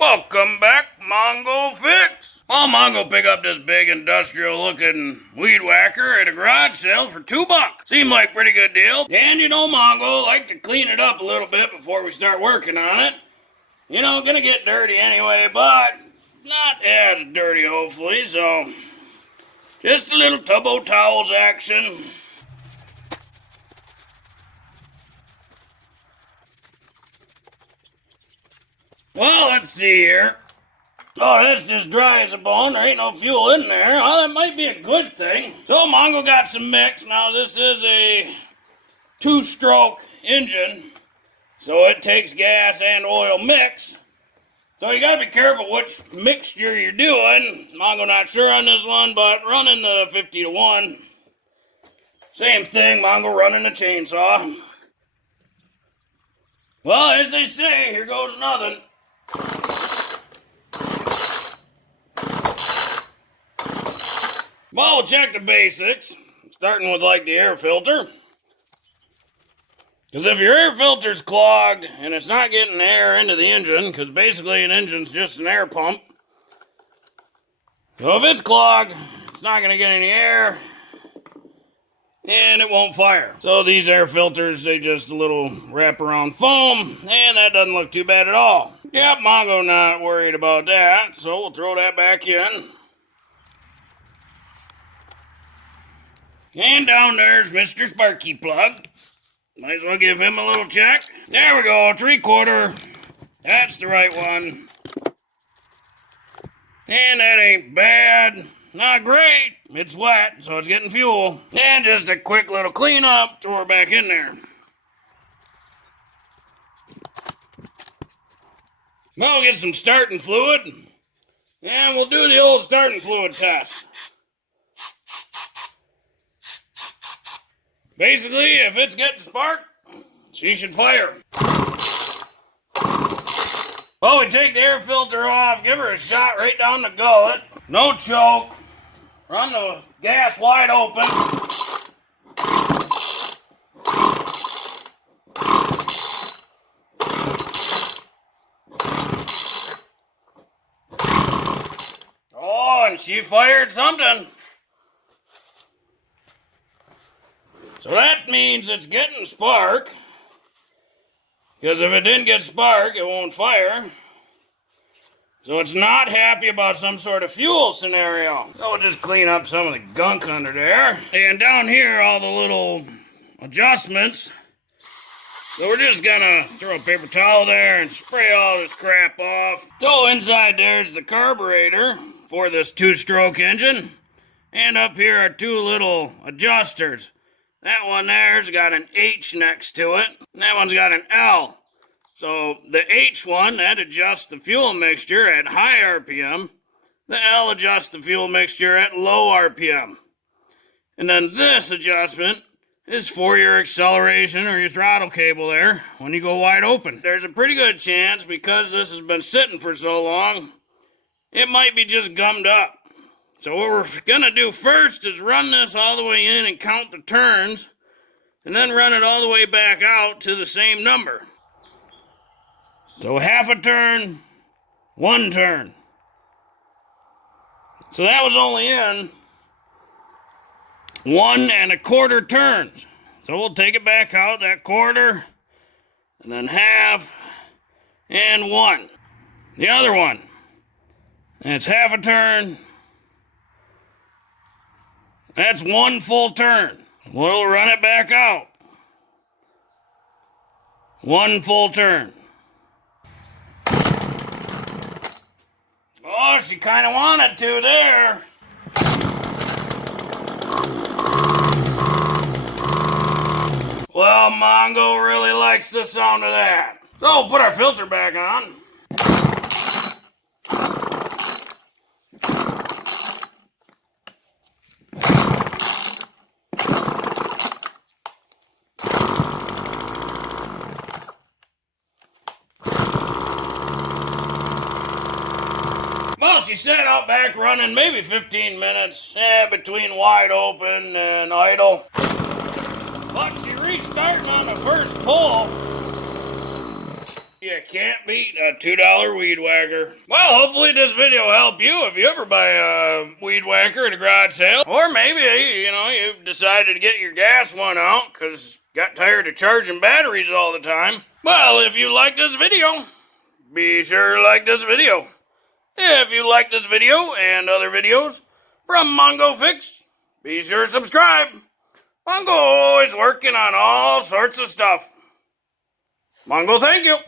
Welcome back, Mongo Fix. Well, Mongo picked up this big industrial-looking weed whacker at a garage sale for $2. Seemed like a pretty good deal. And you know, Mongo like to clean it up a little bit before we start working on it. You know, gonna get dirty anyway, but not as dirty, hopefully. So, just a little tubbo towels action. Well, let's see here. Oh, that's just dry as a bone. There ain't no fuel in there. Well, that might be a good thing. So Mongo got some mix. Now this is a 2-stroke engine, so it takes gas and oil mix. So you gotta be careful which mixture you're doing. Mongo not sure on this one, but running the 50-to-1. Same thing, Mongo running the chainsaw. Well, as they say, here goes nothing. Well, we'll check the basics, starting with like the air filter. Because if your air filter's clogged and it's not getting air into the engine, because basically an engine's just an air pump. So if it's clogged, it's not going to get any air and it won't fire. So these air filters, they just a little wraparound foam, and that doesn't look too bad at all. Yep, Mongo not worried about that, so we'll throw that back in. And down there's Mr. Sparky Plug. Might as well give him a little check. There we go, 3/4. That's the right one. And that ain't bad. Not great. It's wet, so it's getting fuel. And just a quick little cleanup, throw her back in there. Well, we'll get some starting fluid. And we'll do the old starting fluid test. Basically, if it's getting spark, she should fire. Well, we take the air filter off, give her a shot right down the gullet. No choke. Run the gas wide open. Oh, and she fired something. So that means it's getting spark, because if it didn't get spark, it won't fire. So it's not happy about some sort of fuel scenario. So we'll just clean up some of the gunk under there. And down here, all the little adjustments. So we're just gonna throw a paper towel there and spray all this crap off. So inside there's the carburetor for this 2-stroke engine. And up here are 2 little adjusters. That one there's got an H next to it, and that one's got an L. So the H one, that adjusts the fuel mixture at high RPM. The L adjusts the fuel mixture at low RPM. And then this adjustment is for your acceleration or your throttle cable there when you go wide open. There's a pretty good chance, because this has been sitting for so long, it might be just gummed up. So what we're gonna do first is run this all the way in and count the turns, and then run it all the way back out to the same number. So half a turn, 1 turn. So that was only in 1 1/4 turns. So we'll take it back out, that quarter, and then half, and 1. The other one, that's half a turn. That's 1 full turn. We'll run it back out. 1 full turn. Oh, she kind of wanted to there. Well, Mongo really likes the sound of that. So we'll put our filter back on. She sat out back running maybe 15 minutes, between wide open and idle. But she restarting on the first pull. You can't beat a $2 Weed Whacker. Well, hopefully this video will help you if you ever buy a Weed Whacker at a garage sale. Or maybe, you know, you've decided to get your gas one out because got tired of charging batteries all the time. Well, if you like this video, be sure to like this video. If you like this video and other videos from Mongo Fix, be sure to subscribe. Mongo always working on all sorts of stuff. Mongo, thank you.